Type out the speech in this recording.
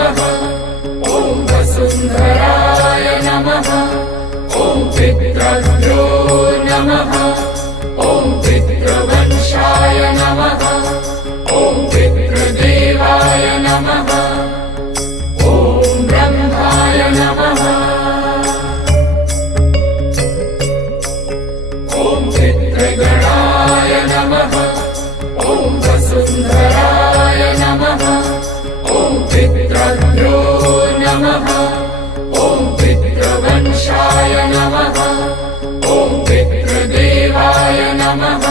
नमः। ॐ वसुन्धराय नमः। ॐ पितृभ्यो नमः। ॐ पितृवंशाय नमः। ॐ पितृदेवाय नमः। ॐ ब्रह्माय नमः। ॐ पितृगणाय नमः। ॐ वसुन्धराय नमः। ॐ पितृभ्यो नमः। ॐ पितृवंशाय नमः। ॐ पितृदेवाय नमः।